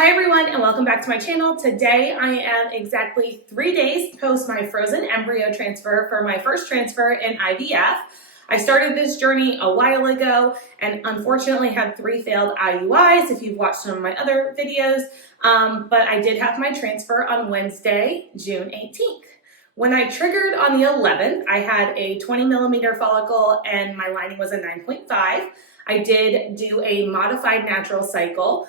Hi everyone, and welcome back to my channel. Today I am exactly 3 days post my frozen embryo transfer for my first transfer in IVF. I started this journey a while ago and unfortunately had 3 failed IUIs if you've watched some of my other videos, but I did have my transfer on Wednesday, June 18th. When I triggered on the 11th, I had a 20 millimeter follicle and my lining was a 9.5. I did do a modified natural cycle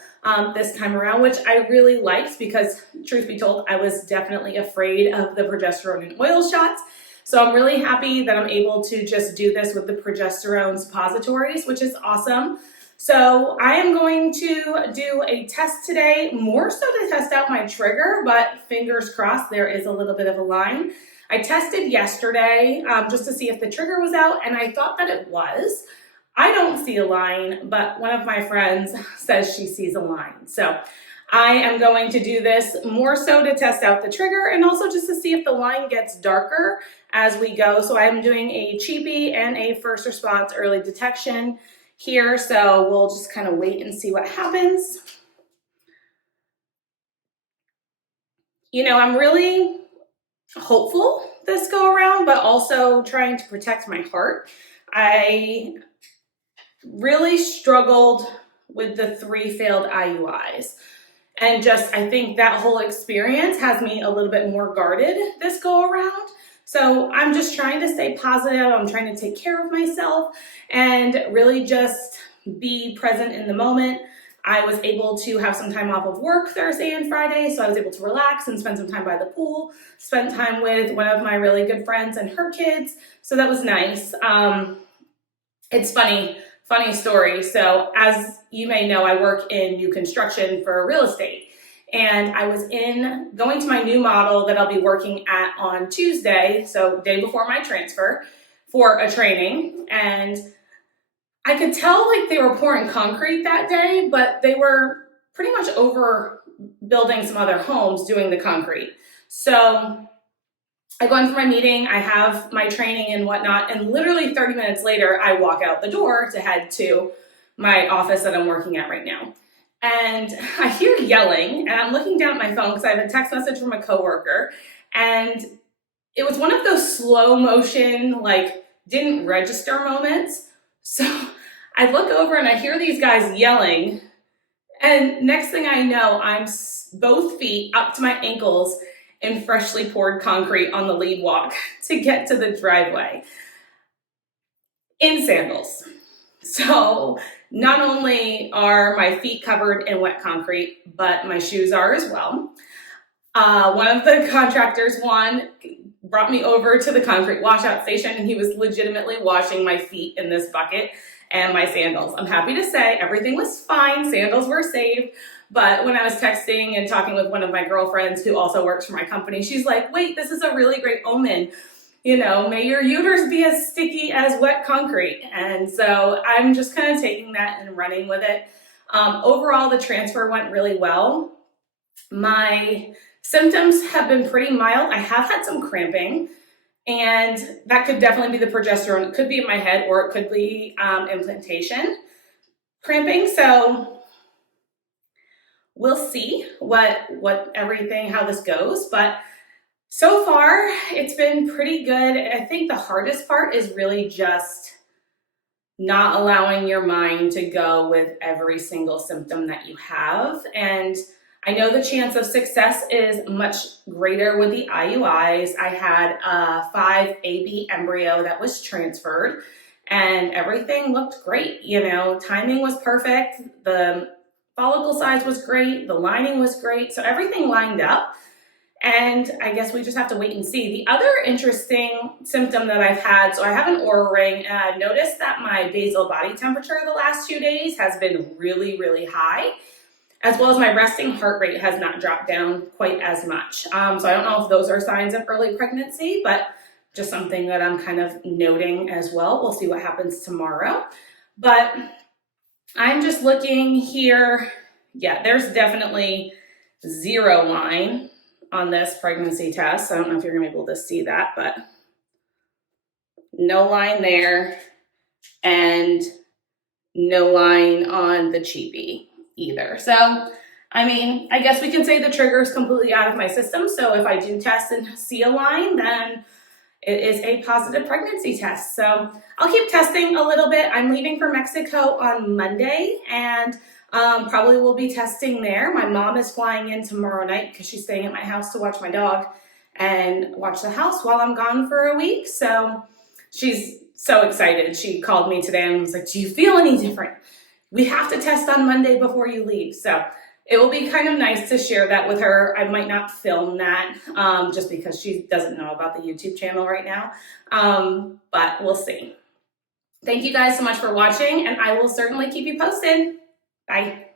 this time around, which I really liked because, truth be told, I was definitely afraid of the progesterone and oil shots. So I'm really happy that I'm able to just do this with the progesterone suppositories, which is awesome. So I am going to do a test today, more so to test out my trigger, but fingers crossed there is a little bit of a line. I tested yesterday just to see if the trigger was out, and I thought that it was. I don't see a line, but one of my friends says she sees a line. So I am going to do this more so to test out the trigger and also just to see if the line gets darker as we go. So I'm doing a cheapie and a first response early detection here. So we'll just kind of wait and see what happens. You know, I'm really hopeful this go around, but also trying to protect my heart. I really struggled with the 3 failed IUIs. And just, I think that whole experience has me a little bit more guarded this go around. So I'm just trying to stay positive. I'm trying to take care of myself and really just be present in the moment. I was able to have some time off of work Thursday and Friday, so I was able to relax and spend some time by the pool, spend time with one of my really good friends and her kids. So that was nice. It's funny story. So as you may know, I work in new construction for real estate. And I was going to my new model that I'll be working at on Tuesday, so day before my transfer, for a training. And I could tell like they were pouring concrete that day, but they were pretty much over building some other homes doing the concrete. So I go in for my meeting, I have my training and whatnot, and literally 30 minutes later, I walk out the door to head to my office that I'm working at right now. And I hear yelling, and I'm looking down at my phone because I have a text message from a coworker, and it was one of those slow motion, like, didn't register moments. So I look over and I hear these guys yelling, and next thing I know, I'm both feet up to my ankles in freshly poured concrete on the lead walk to get to the driveway in sandals. So not only are my feet covered in wet concrete, but my shoes are as well. One of the contractors, brought me over to the concrete washout station, and he was legitimately washing my feet in this bucket and my sandals. I'm happy to say everything was fine. Sandals were saved. But when I was texting and talking with one of my girlfriends who also works for my company, she's like, wait, this is a really great omen. You know, may your uterus be as sticky as wet concrete. And so I'm just kind of taking that and running with it. Overall, the transfer went really well. My symptoms have been pretty mild. I have had some cramping, and that could definitely be the progesterone. It could be in my head, or it could be implantation cramping. So we'll see how this goes, but so far it's been pretty good. I think the hardest part is really just not allowing your mind to go with every single symptom that you have. And I know the chance of success is much greater with the IUIs. I had a 5 AB embryo that was transferred, and everything looked great. You know, timing was perfect. The follicle size was great. The lining was great. So everything lined up. And I guess we just have to wait and see. The other interesting symptom that I've had, so I have an Oura ring, and I've noticed that my basal body temperature the last 2 days has been really, really high, as well as my resting heart rate has not dropped down quite as much. So I don't know if those are signs of early pregnancy, but just something that I'm kind of noting as well. We'll see what happens tomorrow. But I'm just looking here. Yeah, there's definitely 0 line on this pregnancy test. I don't know if you're gonna be able to see that, but no line there, and no line on the cheapie either. So I mean, I guess we can say the trigger is completely out of my system. So if I do test and see a line, then it is a positive pregnancy test. So I'll keep testing a little bit. I'm leaving for Mexico on Monday, and probably will be testing there. My mom is flying in tomorrow night because she's staying at my house to watch my dog and watch the house while I'm gone for a week. So she's so excited. She called me today and was like, "Do you feel any different? We have to test on Monday before you leave." So it will be kind of nice to share that with her. I might not film that just because she doesn't know about the YouTube channel right now, but we'll see. Thank you guys so much for watching, and I will certainly keep you posted. Bye.